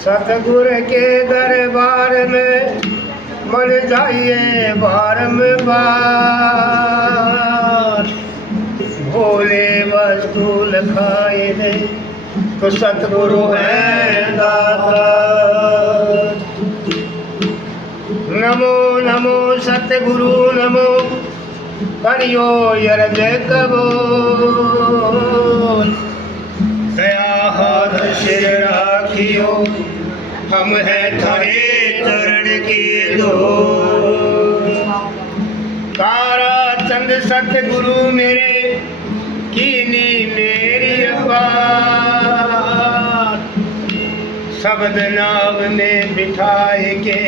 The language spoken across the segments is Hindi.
सतगुर के दरबार में मन जाइए बारंबार। भोले वस्तु लखाए दे तो सतगुरु है दाता। नमो नमो सतगुरु नमो करियो यरज कबूल। दया हाथ सिर राखियो हम हैं थारे चरण की धूल। तारा चंद सतगुरु मेरे कीनी मेरी अपार। शब्द नाम में बिठाए के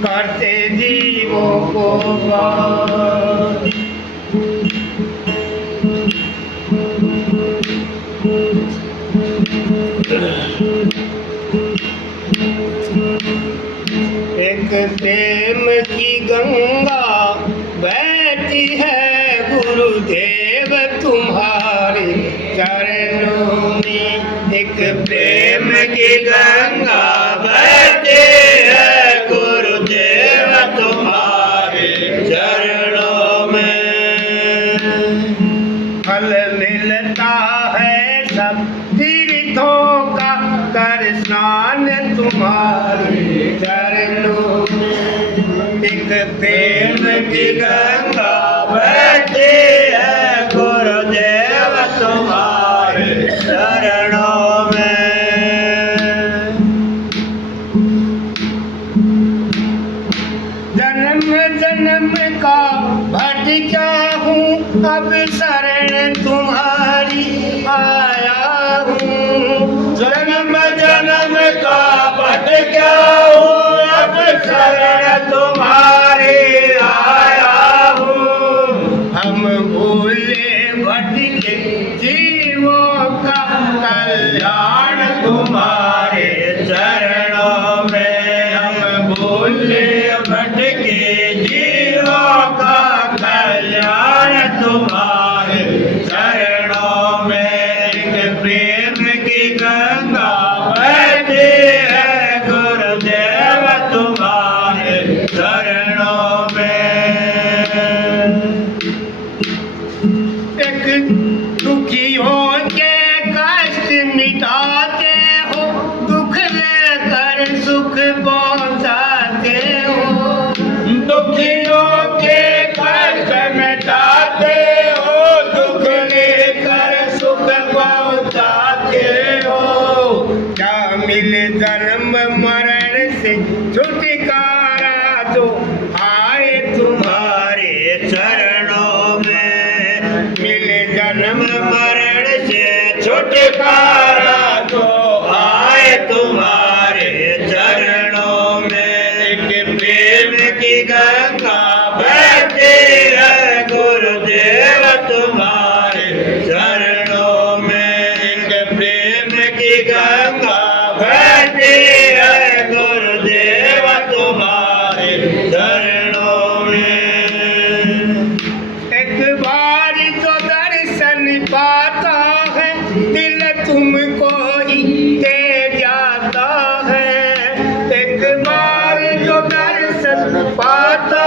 करते जीवों को पार। एक प्रेम की गंगा बहती है गुरुदेव तुम्हारे चरणों में। एक प्रेम की गंगा बहती है गुरुदेव तुम्हारे चरणों में। फल मिलता है सब तीर्थों का कर स्नान तुम्हारे चरणों में। एक प्रेम की गंगा बहती है गुरुदेव तुम्हारे चरणों में। जन्म जन्म का भटका हूँ अब शरण तुम्हारी आया हूँ। जन्म जन्म का भटका हूँ अब शरण तुम्हारी आया हूँ। हम भूले भटके जीवों का कल्याण तुम्हारे चरणों में। हम भूले भटके जीवों का कल्याण तुम्हारे चरणों में। एक प्रेम की गंगा बहती है गुरुदेव तुम्हारे चरणों में। एक दुखियों के कष्ट मिटाते हो दुख लेकर सुख पहुंचाते हो। दुखियों के कष्ट मिटाते हो दुख लेकर सुख पहुंचाते हो। क्या मिले जन्म मरण से छुटकारा जो आए तुम्हारे चरणों में। मिले जन्म मरण से छुटकारा जो आए तुम्हारे चरणों में। एक प्रेम की गंगा बहती है गुरुदेव तुम्हारे चरणों में। एक प्रेम की गंगा बहती है गुरुदेव तुम्हारे चरणों में। एक बार जो दर्शन पाता है दिल तुमको ही दे जाता है। एक बार जो दर्शन पाता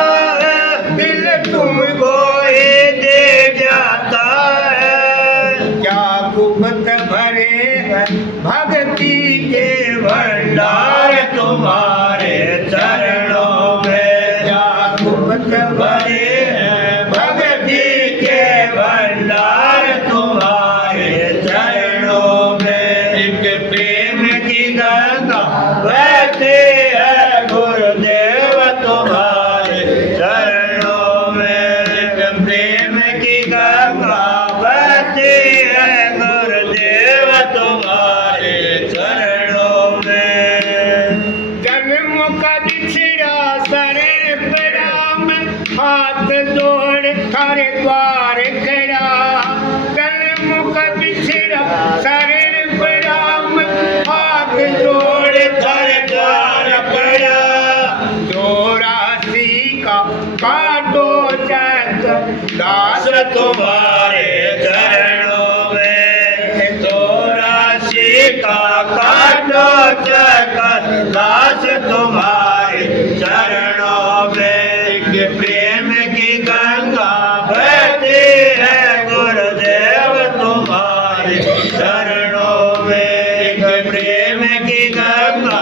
काटो चक्कर दास तुम्हारे चरणों में चौरासी का काटो चक्कर दास तुम्हारे चरणों में प्रेम की गंगा बहती है गुरुदेव तुम्हारे चरणों में प्रेम की गंगा